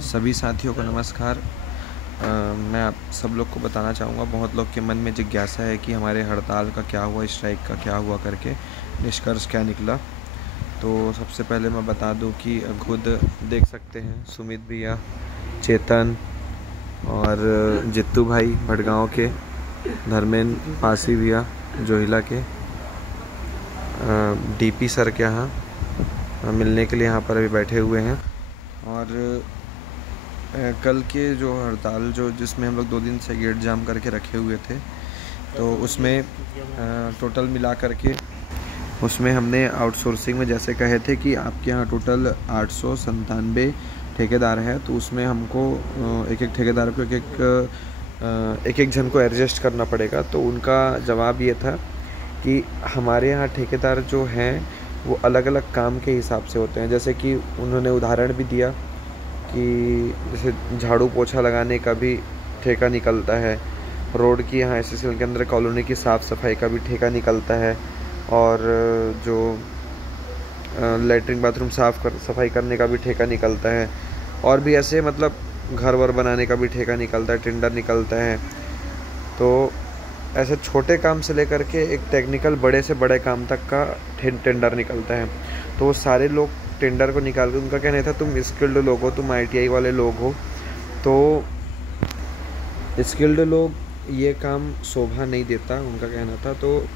सभी साथियों को नमस्कार। मैं आप सब लोग को बताना चाहूँगा, बहुत लोग के मन में जिज्ञासा है कि हमारे हड़ताल का क्या हुआ, स्ट्राइक का क्या हुआ करके निष्कर्ष क्या निकला। तो सबसे पहले मैं बता दूं कि खुद देख सकते हैं सुमित भैया, चेतन और जित्तू भाई भटगांव के, धर्मेंद्र पासी भैया जोहिला के, डीपी सर के यहाँ मिलने के लिए यहाँ पर अभी बैठे हुए हैं। और कल के जो हड़ताल जिसमें हम लोग 2 दिन से गेट जाम करके रखे हुए थे, तो उसमें टोटल मिला करके उसमें हमने आउटसोर्सिंग में जैसे कहे थे कि आपके यहाँ टोटल 897 ठेकेदार हैं, तो उसमें हमको एक एक ठेकेदार को एक एक जन को एडजस्ट करना पड़ेगा। तो उनका जवाब ये था कि हमारे यहाँ ठेकेदार जो हैं वो अलग अलग काम के हिसाब से होते हैं। जैसे कि उन्होंने उदाहरण भी दिया कि जैसे झाड़ू पोछा लगाने का भी ठेका निकलता है, रोड की यहाँ एसएसएल के अंदर कॉलोनी की साफ़ सफाई का भी ठेका निकलता है, और जो लैट्रिन बाथरूम सफाई करने का भी ठेका निकलता है, और भी ऐसे मतलब घर वर बनाने का भी ठेका निकलता है, टेंडर निकलता है। तो ऐसे छोटे काम से लेकर के एक टेक्निकल बड़े से बड़े काम तक का टेंडर निकलता है। तो वो सारे लोग टेंडर को निकाल के, उनका कहना था तुम स्किल्ड लोग हो, तुम आईटीआई वाले लोग हो, तो स्किल्ड लोग ये काम शोभा नहीं देता, उनका कहना था। तो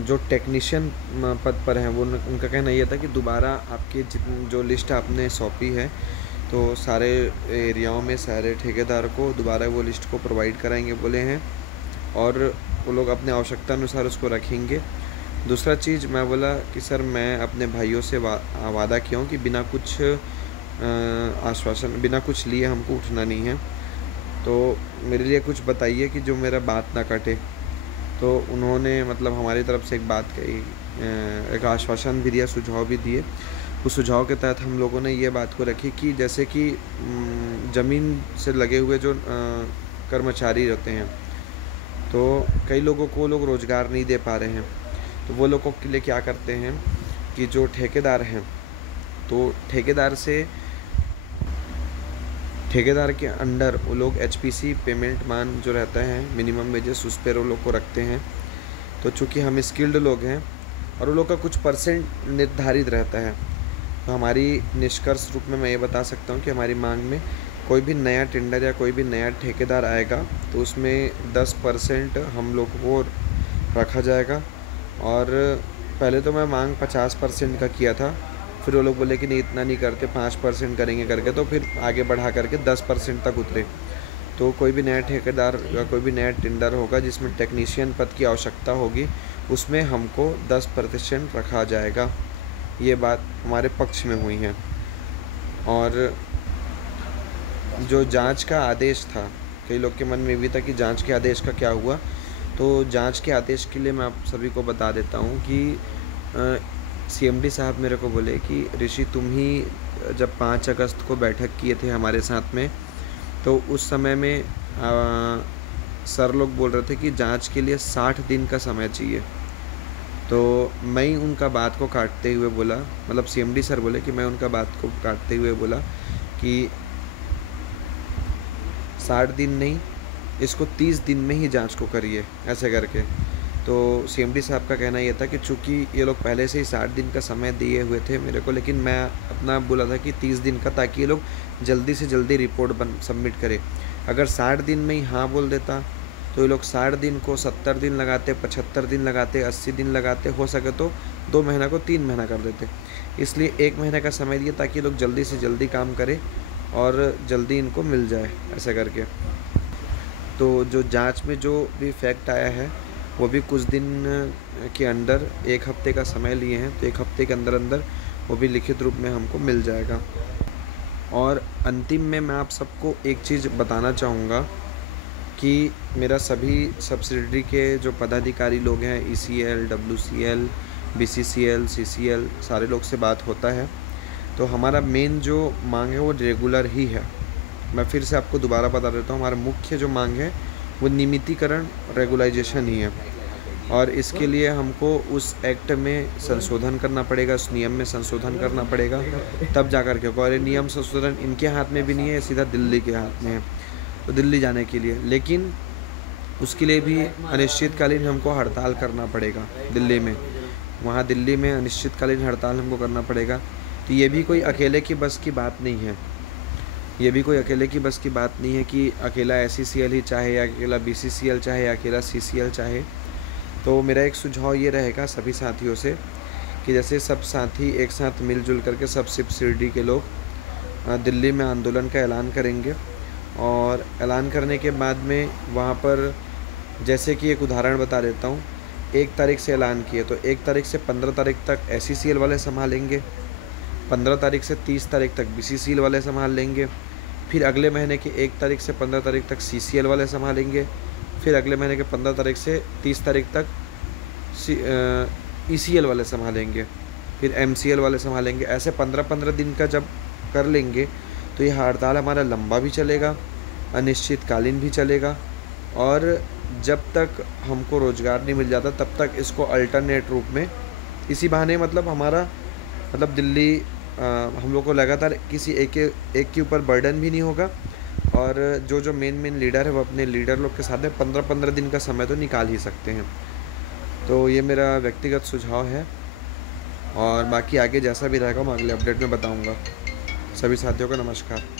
जो टेक्नीशियन पद पर हैं वो उनका कहना ये था कि दोबारा आपकी जो लिस्ट आपने सौंपी है, तो सारे एरियाओं में सारे ठेकेदार को दोबारा वो लिस्ट को प्रोवाइड कराएंगे बोले हैं, और वो लोग अपने आवश्यकता अनुसार उसको रखेंगे। दूसरा चीज़ मैं बोला कि सर मैं अपने भाइयों से वादा किया हूँ कि बिना कुछ आश्वासन, बिना कुछ लिए हमको उठना नहीं है, तो मेरे लिए कुछ बताइए कि जो मेरा बात ना कटे। तो उन्होंने मतलब हमारी तरफ से एक बात कही, एक आश्वासन भी दिया, सुझाव भी दिए। उस सुझाव के तहत हम लोगों ने ये बात को रखी कि जैसे कि ज़मीन से लगे हुए जो कर्मचारी रहते हैं, तो कई लोगों को लोग रोज़गार नहीं दे पा रहे हैं, तो वो लोगों के लिए क्या करते हैं कि जो ठेकेदार हैं, तो ठेकेदार के अंडर वो लोग एचपीसी पेमेंट मान जो रहता है मिनिमम वेजेस, उस पर वो लोग को रखते हैं। तो चूँकि हम स्किल्ड लोग हैं और वो लोग का कुछ परसेंट निर्धारित रहता है, तो हमारी निष्कर्ष रूप में मैं ये बता सकता हूँ कि हमारी मांग में कोई भी नया टेंडर या कोई भी नया ठेकेदार आएगा तो उसमें 10% हम लोग को रखा जाएगा। और पहले तो मैं मांग 50% का किया था, फिर वो लोग बोले कि नहीं इतना नहीं करते, 5% करेंगे करके, तो फिर आगे बढ़ा करके 10% तक उतरे। तो कोई भी नया ठेकेदार या कोई भी नया टेंडर होगा जिसमें टेक्नीशियन पद की आवश्यकता होगी, उसमें हमको 10% रखा जाएगा। ये बात हमारे पक्ष में हुई है। और जो जांच का आदेश था, कई लोग के मन में भी था कि जांच के आदेश का क्या हुआ, तो जांच के आदेश के लिए मैं आप सभी को बता देता हूँ कि सीएमडी साहब मेरे को बोले कि ऋषि तुम ही जब 5 अगस्त को बैठक किए थे हमारे साथ में, तो उस समय में सर लोग बोल रहे थे कि जांच के लिए 60 दिन का समय चाहिए। तो मैं उनका बात को काटते हुए बोला, मतलब सीएमडी सर बोले कि मैं उनका बात को काटते हुए बोला कि 60 दिन नहीं, इसको 30 दिन में ही जांच को करिए, ऐसे करके। तो सीएमडी साहब का कहना ये था कि चूँकि ये लोग पहले से ही 60 दिन का समय दिए हुए थे मेरे को, लेकिन मैं अपना बोला था कि 30 दिन का, ताकि ये लोग जल्दी से जल्दी रिपोर्ट सबमिट करें। अगर 60 दिन में ही हाँ बोल देता तो ये लोग 60 दिन को 70 दिन लगाते, 75 दिन लगाते, 80 दिन लगाते, हो सके तो 2 महीना को 3 महीना कर देते। इसलिए 1 महीने का समय दिया ताकि ये लोग जल्दी से जल्दी काम करें और जल्दी इनको मिल जाए, ऐसा करके। तो जो जांच में जो भी फैक्ट आया है वो भी कुछ दिन के अंदर, 1 हफ्ते का समय लिए हैं, तो 1 हफ्ते के अंदर अंदर वो भी लिखित रूप में हमको मिल जाएगा। और अंतिम में मैं आप सबको एक चीज़ बताना चाहूँगा कि मेरा सभी सब्सिडरी के जो पदाधिकारी लोग हैं, ईसीएल, डब्ल्यूसीएल, बीसीसीएल, सीसीएल, सारे लोग से बात होता है। तो हमारा मेन जो मांग है वो रेगुलर ही है। मैं फिर से आपको दोबारा बता देता हूँ, हमारा मुख्य जो मांग है वो नियमितीकरण, रेगुलाइजेशन ही है। और इसके लिए हमको उस एक्ट में संशोधन करना पड़ेगा, उस नियम में संशोधन करना पड़ेगा, तब जा कर के होगा। और ये नियम संशोधन इनके हाथ में भी नहीं है, सीधा दिल्ली के हाथ में है। तो दिल्ली जाने के लिए, लेकिन उसके लिए भी अनिश्चितकालीन हमको हड़ताल करना पड़ेगा दिल्ली में। वहाँ दिल्ली में अनिश्चितकालीन हड़ताल हमको करना पड़ेगा। तो ये भी कोई अकेले की बस की बात नहीं है, ये भी कोई अकेले की बस की बात नहीं है कि अकेला SCCL ही चाहे या अकेला BCCL चाहे या अकेला CCL चाहे। तो मेरा एक सुझाव ये रहेगा सभी साथियों से कि जैसे सब साथी एक साथ मिलजुल करके सब सिर्फ के लोग दिल्ली में आंदोलन का ऐलान करेंगे, और ऐलान करने के बाद में वहाँ पर, जैसे कि एक उदाहरण बता देता हूँ, 1 तारीख से ऐलान किए तो 1 तारीख से 15 तारीख तक SCCL वाले संभालेंगे, 15 तारीख से 30 तारीख तक BCCL वाले संभाल लेंगे, फिर अगले महीने की 1 तारीख से 15 तारीख तक CCL वाले संभालेंगे, फिर अगले महीने के 15 तारीख से 30 तारीख तक ECL वाले संभालेंगे, फिर MCL वाले संभालेंगे। ऐसे 15-15 दिन का जब कर लेंगे तो ये हड़ताल हमारा लंबा भी चलेगा, अनिश्चितकालीन भी चलेगा, और जब तक हमको रोज़गार नहीं मिल जाता तब तक इसको अल्टरनेट रूप में, इसी बहाने मतलब हमारा मतलब दिल्ली हम लोग को लगातार किसी एक के ऊपर बर्डन भी नहीं होगा, और जो मेन लीडर है वो अपने लीडर लोग के साथ में 15-15 दिन का समय तो निकाल ही सकते हैं। तो ये मेरा व्यक्तिगत सुझाव है, और बाकी आगे जैसा भी रहेगा मैं अगले अपडेट में बताऊंगा। सभी साथियों को नमस्कार।